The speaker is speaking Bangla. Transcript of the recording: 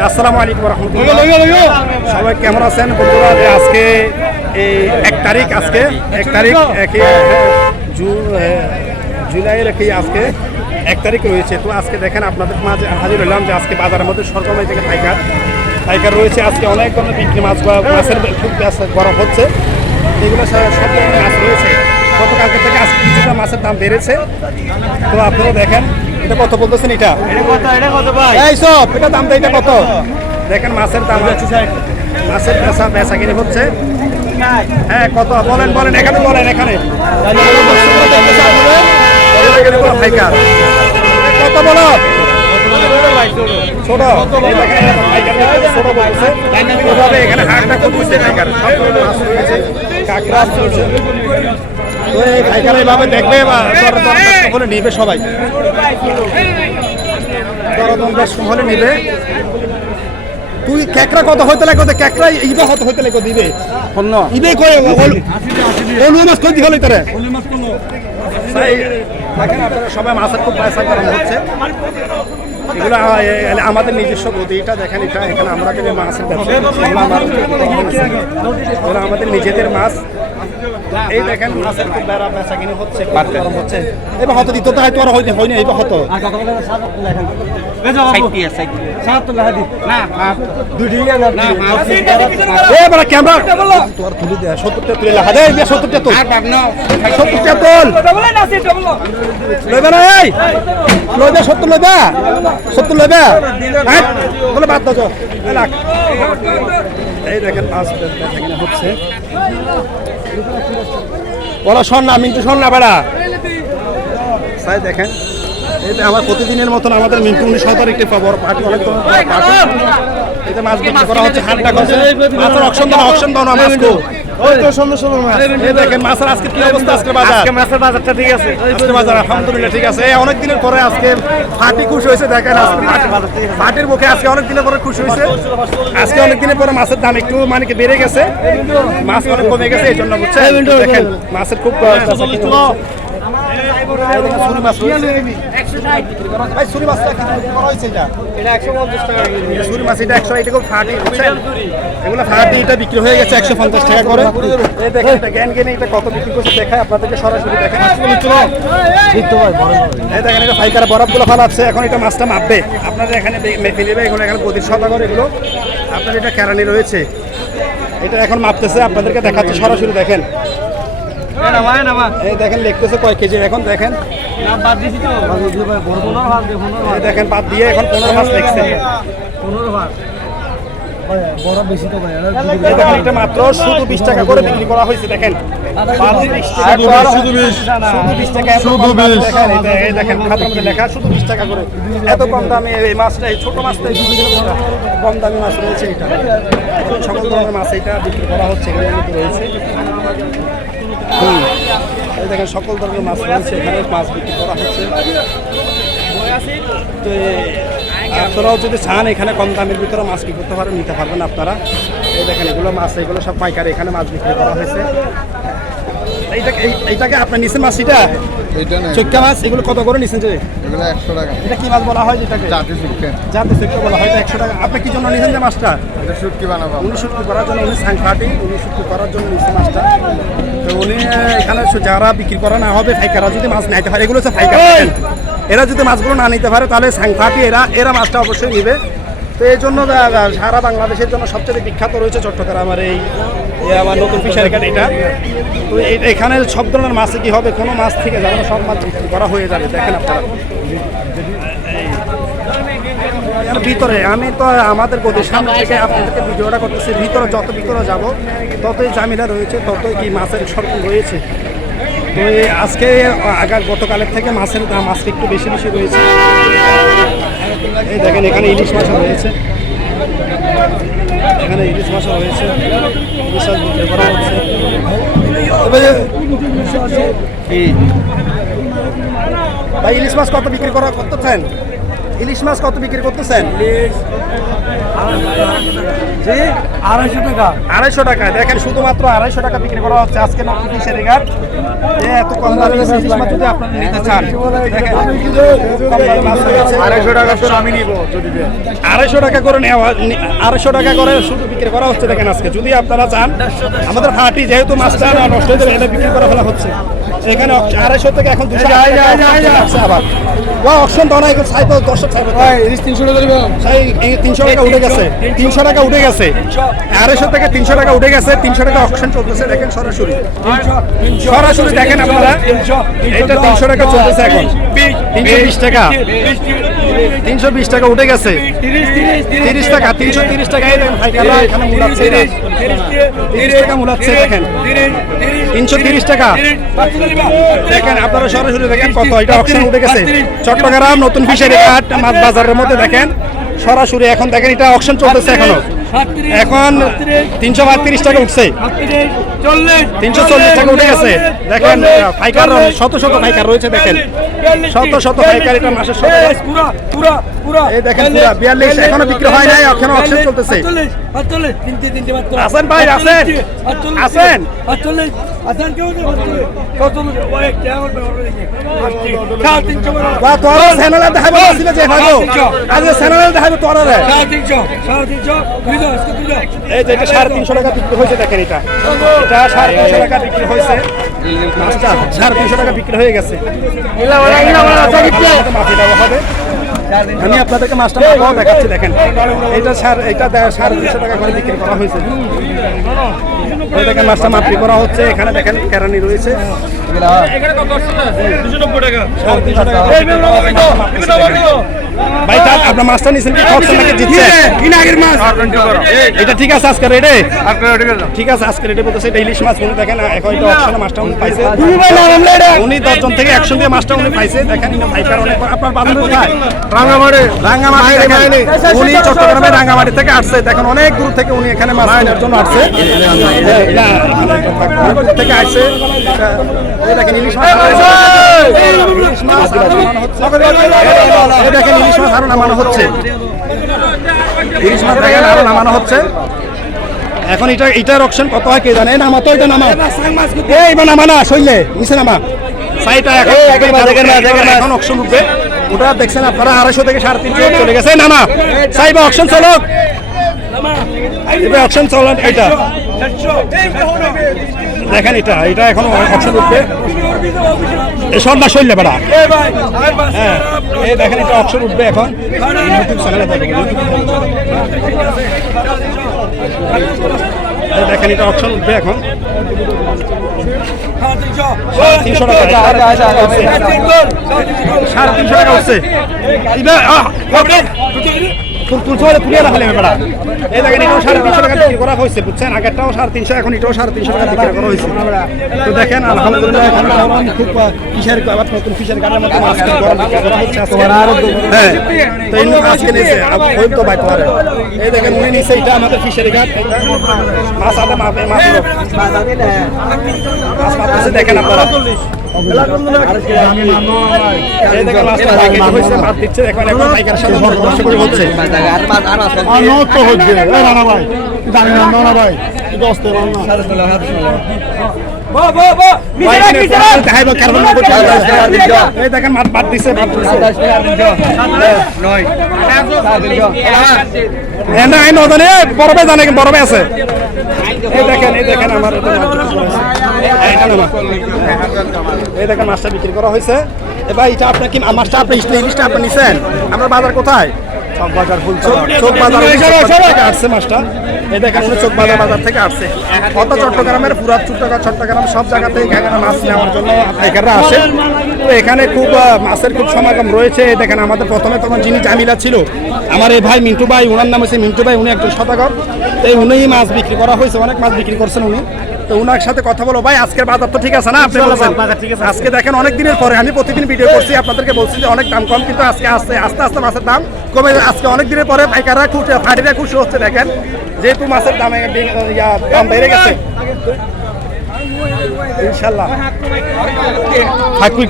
আসসালামু আলাইকুম রহমতুল্লাহ। সবাই কেমন আছেন বন্ধুরা? আজকে এই 1 তারিখ, আজকে 1 তারিখ জুলাইয়ের আজকে 1 তারিখ রয়েছে। তো আজকে দেখেন আপনাদের মাঝে হাজির হলাম যে আজকে বাজারের মধ্যে সরগরম থেকে পাইকার রয়েছে। আজকে অনেক ধরনের বিক্রি মাছ বা মাছের খুব গরম হচ্ছে, এগুলো সব ধরনের মাছ রয়েছে। গতকালকে থেকে আজকে কিছুটা মাছের দাম বেড়েছে। তো আপনারা দেখেন এটা কত বলতেছেন, এটা এই সব এটা দামটা এটা কত দেখেন, মাছের দাম মাছের বেচা কিনে হচ্ছে। হ্যাঁ কত বলেন বলেন, এখানে বলেন, এখানে পাইকার কত বলো ছোট ছোট বলছে এখানে হাটটা করতেছে পাইকার, সব মাছ রয়েছে, কাঁকড়া চলছে। তো এই পাইকার এইভাবে দেখবে বা বলে নিবে সবাই, দরদম বেশ হলে নিবে। তুই ক্যাকড়া কত হইতে লাগবে? ক্যাকড়া ইবে কত হইতে লাগবে দিবে ইবে কই ওলু মাছ কই দিহলে তারে সবাই মাছের খুব পয়সা করা হচ্ছে। এগুলো আমাদের নিজস্ব গদি, এটা দেখেন, এটা এখানে আমরা কিন্তু মাছের ব্যবসা, এগুলো আমাদের নিজেদের মাছ। এই দেখেন মাছের খুব বেড়া বেচা কিনে হচ্ছে, গরম হচ্ছে। এবার হয়তো দিত তো হয়তো আর হয়নি, এইবার হতো ক্যামেরা তোর তুলে দেয় 70টা তুলে লেখা দেয়, 70টা তো 70টা তোল লইবে না, এই লইবে 70 লইবে 70 লইবে বলে বাদ দাও। এই দেখেন মাছ বেচা হচ্ছে। বলো শোন না, মিন্টু শোন না বেড়া সাই দেখেন। এটা আমার প্রতিদিনের মতন আমাদের মিন্টু 19 তারিখে বড় পার্টি, অনেক পার্টি। এতে মাছ বিক্রি করা হচ্ছে, হাটটা করছে মাছের অকশন দাও না মাছকে। ওই তো সমস্যা মাছ। এই দেখেন মাছের আজকে কি অবস্থা, আজকে বাজার, আজকে মাছের বাজারটা ঠিক আছে, আজকে বাজার আলহামদুলিল্লাহ ঠিক আছে। অনেক দিনের পরে আজকে পার্টি খুশি হয়েছে, দেখেন আজকে পার্টির মুখে আজকে অনেক দিনের পরে খুশি হয়েছে। আজকে অনেক দিনের পরে মাছের দাম একটু মানে কি বেড়ে গেছে, মাছ অনেক কমে গেছে, এই জন্য বুঝছেন। দেখেন মাছের খুব বিক্রি হয়ে গেছে 150 টাকা করে। কত বিক্রি করছে দেখায় আপনাদেরকে সরাসরি দেখেন। দেখেন এটা পাইকার বরফগুলো ফালাচ্ছে, এখন এটা মাছটা মাপবে আপনাদের এখানে মেপে নেবে। এগুলো এখানে প্রতি শতাকর, এগুলো আপনাদের এটা কেরানি রয়েছে, এটা এখন মাপতেছে, আপনাদেরকে দেখাচ্ছে সরাসরি। দেখেন এই দেখেন লিখতেছে কয় কেজি, এখন দেখেন দেখেন বাদ দিয়ে এখন 15 মাছ লিখছে। এটা মাত্র শুধু 20 টাকা করে বিক্রি করা হয়েছে। দেখেন দেখেন খাতার মধ্যে লেখা শুধু 20 টাকা করে। এত কম দামে এই মাছটা, এই ছোট মাছটা কম দামি মাছ রয়েছে। এটা সকল ধরনের মাছ এটা বিক্রি করা হচ্ছে, এখানে রয়েছে। এই দেখেন সকল ধরনের মাছ রয়েছে, এখানে মাছ বিক্রি করা হচ্ছে। তো আপনারাও যদি চান এখানে কম দামের ভিতরে মাছ কি করতে পারেন, নিতে পারবেন আপনারা। এই দেখেন এগুলো মাছ, এগুলো সব পাইকারি, এখানে মাছ বিক্রি করা হয়েছে। এইটাকে আপনার নিচের মাছ, এটা চৈক্কা মাছ, এগুলো কত করে নিচ্ছেন? যে 100 টাকা। এটা কি মাছ বলা হয়? যেটাকে জাতি চৈক্কা বলা হয়, 100 টাকা। আপনি কি জন্য নিচ্ছেন যে মাছটা? শুটকি বানাবো, উনি শুটকি করার জন্য, উনি সাংঘাটি, উনি শুটকি করার জন্য নিচ্ছে মাছটা। তো উনি এখানে যারা বিক্রি করা না হবে, ফাইকাররা যদি মাছ নিতে পারে, এগুলো হচ্ছে ফাইকার, এরা যদি মাছগুলো না নিতে পারে তাহলে সাংঘাটি এরা মাছটা অবশ্যই নেবে। তো এই জন্য সারা বাংলাদেশের জন্য সবচেয়ে বিখ্যাত রয়েছে চট্টগ্রামের এই আমার নতুন ফিশারি ঘাট এটা। তো এখানে সব ধরনের মাছে কি হবে, কোনো মাছ থেকে যাবে না, সব মাছ বিক্রি করা হয়ে যাবে। দেখেন আপনারা ভিতরে, আমি তো আমাদের গদির সামনে থেকে আপনাদেরকে ভিডিওটা করতেছি। ভিতরে যত ভিতরে যাব ততই জামিলা রয়েছে, ততই কি মাছের সরকার রয়েছে। তো আজকে গতকালের থেকে মাছের দাম আজকে একটু বেশি রয়েছে। এই দেখেন এখানে ইলিশ মাছ রয়েছে, এখানে ইলিশ মাছ রয়েছে, ইলিশ মাছ বিক্রি করা হচ্ছে। ভাই ইলিশ মাছ কত বিক্রি করা করতেছেন? ইলিশ মাছ কত বিক্রি করতেছেন? জি 250 টাকা। 250 টাকা। দেখেন শুধুমাত্র 250 টাকা বিক্রি করা হচ্ছে আজকে নতুন ফিশারি ঘাট। এত কম দামে ইলিশ মাছ যদি আপনারা নিতে চান, দেখেন কম দামে মাছ রয়েছে। 250 টাকা তো আমি নিব যদি দেন। 250 টাকা করে নেওয়া, 250 টাকা করে শুধু বিক্রি করা হচ্ছে। দেখেন আজকে যদি আপনারা চান, আমাদের হাটি যেহেতু মাছটা নষ্ট হয়ে যাবে, এটা বিক্রি করা ফেলা হচ্ছে। এখানে 250 থেকে এখন 200 আসছে আবার। অপশন তো অনেক সাইড দর্শক সাইড ইলিশ 300 টাকা দিবেন। 300 টাকা উঠে গেছে, 300 টাকা উঠে গেছে, 250 থেকে 300 টাকা উঠে গেছে। 300 টাকা অপশন চলতেছে, দেখেন সরাসরি সরাসরি দেখেন আপনারা। এটা 300 টাকা চলতেছে এখন, 320 টাকা, 320 টাকা উঠে গেছে, 30 টাকা, 330 টাকা। এই দেখেন ভাইকাররা এখানে মূলাচ্ছে, 30 টাকা মূলাচ্ছে। দেখেন 330 টাকা। দেখেন আপনারা সরাসরি দেখেন কত এটা অপশন উঠে গেছে। চট্টগ্রাম নতুন ফিশারি ঘাট মাছ বাজারের মধ্যে দেখেন সরাসরি এখন দেখেন এটা অকশন চলতেছে এখনো। এখন 332 টাকা উঠছে, 340 টাকা উঠে গেছে। দেখেন পাইকার শত শত পাইকার রয়েছে, দেখেন শত শত পাইকার। এটা মাসের শত এই দেখেন পুরা 42 এখনো বিক্রি হয় নাই, এখনো অকশন চলতেছে। আসেন ভাই, আসেন আসেন। তোরা চ্যানেলে দেখাবো যে ভাগো আজ চ্যানেলে দেখাবো তোরা রে। এই যে এটা 350 টাকা বিক্রি হয়েছে। দেখেন এটা 350 টাকা বিক্রি হয়েছে। মাছটা 350 টাকা বিক্রি হয়ে গেছে। মাফি দেওয়া হবে। আমি আপনাদেরকে মাছটা মাপাও দেখাচ্ছি। দেখেন এটা 350 টাকা করে বিক্রি করা হয়েছে। এই দেখেন মাছটা মাপি করা হচ্ছে। এখানে দেখেন কেরানি রয়েছে। ভাই আপনার মাছটা নিয়েছেন কি খরচা নাকি জিতছে? এটা ঠিক আছে আজকে রেডে? ঠিক আছে আজকে রেডে বলতেছে। এটা ইলিশ মাছ উনি দেখেন এখন এটা অপশনে মাছটা উনি পাইছে। উনি 10 জন থেকে 100 দিয়ে মাছটা উনি পাইছে। দেখেন ভাইকার অনেক। আপনার বাজার কোথায়? রাঙ্গামাটি। উনি চট্টগ্রামের রাঙ্গামাটি থেকে আসছে। দেখেন অনেক দূর থেকে উনি এখানে মাছ কেনার জন্য আসছে। থেকে আসছে। দেখেন ইলিশ মাছ, দেখেন ইলিশ মাছ আরো নামানো হচ্ছে। ইলিশ মাছ দেখেন আরো নামানো হচ্ছে। এখন এটার অপশন কত হয় কে জানে? নামা তো এটা নামা, এইবার নামা না শৈলে নিচে নামা সাইটা এখন অপশন উঠবে। ওটা দেখছেন আপনারা 250 থেকে 350 চলে গেছে। নামা সাইবা অপশন চলো, এবার অপশন চলো। এটা দেখেন এটা এখন অপশন উঠবে। সন্ধ্যা শৈলে বেড়া। হ্যাঁ এই দেখেন এটা অপশন উঠবে এখন ইউটিউব চ্যানেলে। দেখেন এটা অপশন উঠবে এখন 300 টাকা। 350 টাকা উঠছে। তুলে রাখলে বেড়া। এই দেখেন এটাও 350 টাকা বিক্রি করা হয়েছে, বুঝছেন? আগেরটাও 350, এখন এটাও 350 টাকা বিক্রি করা হয়েছে। তো দেখেন আলহামদুলিল্লাহ এখন খুব ফিশারি আবার নতুন ফিশারি গাড়ির মতো মাছ বিক্রি করা হচ্ছে আজকে। হ্যাঁ তো এই আজকে নিয়েছে তো বাইক করে। এই দেখেন উনি নিচে এটা আমাদের ফিশারি ঘাট। মাছ আদা মাপে মাছ মাছ দেখেন আপনারা। এই দেখেন মাছটা প্যাকেট হয়েছে, মাছ দিচ্ছে। এখন পাইকার সাথে পরামর্শ করে হচ্ছে। এই দেখেন মাছ বাদ দিচ্ছে। বরফে জানে, বরফে আছে। এই দেখেন আমার এই দেখেন মাছটা বিক্রি করা হয়েছে। এবার এটা আপনার কি মাছটা আপনি ইলিশটা আপনি নিছেন? আপনার বাজার কোথায়? চোখ বাজার থেকে আসছে মাছটা। এই দেখেন চোখ বাজার থেকে আসছে। কত চট্টগ্রামের পুরা চট্টগ্রাম সব জায়গা থেকে এখানে মাছ নেওয়ার জন্য পাইকাররা আসে। তো এখানে খুব মাছের খুব সমাগম রয়েছে। দেখেন আমাদের প্রথমে তখন যিনি জামিলা ছিল আমার এই ভাই মিন্টু ভাই, ওনার নাম হচ্ছে মিন্টু ভাই, উনি একজন সদাগর। তো উনি মাছ বিক্রি করা হয়েছে, অনেক মাছ বিক্রি করছেন উনি। তো ওনার সাথে কথা বলো। ভাই আজকের বাজার তো ঠিক আছে না? আপনি বলছেন আজকে দেখেন অনেক দিনের পরে আমি প্রতিদিন ভিডিও করছি, আপনাদেরকে বলছি যে অনেক দাম কম, কিন্তু আজকে আস্তে আস্তে মাছের দাম কমে। আজকে অনেক দিনের পরে পাইকাররা ফাটিরা খুশি হচ্ছে। দেখেন যেহেতু মাছের দাম বেড়ে গেছে ইনশাল্লাহ।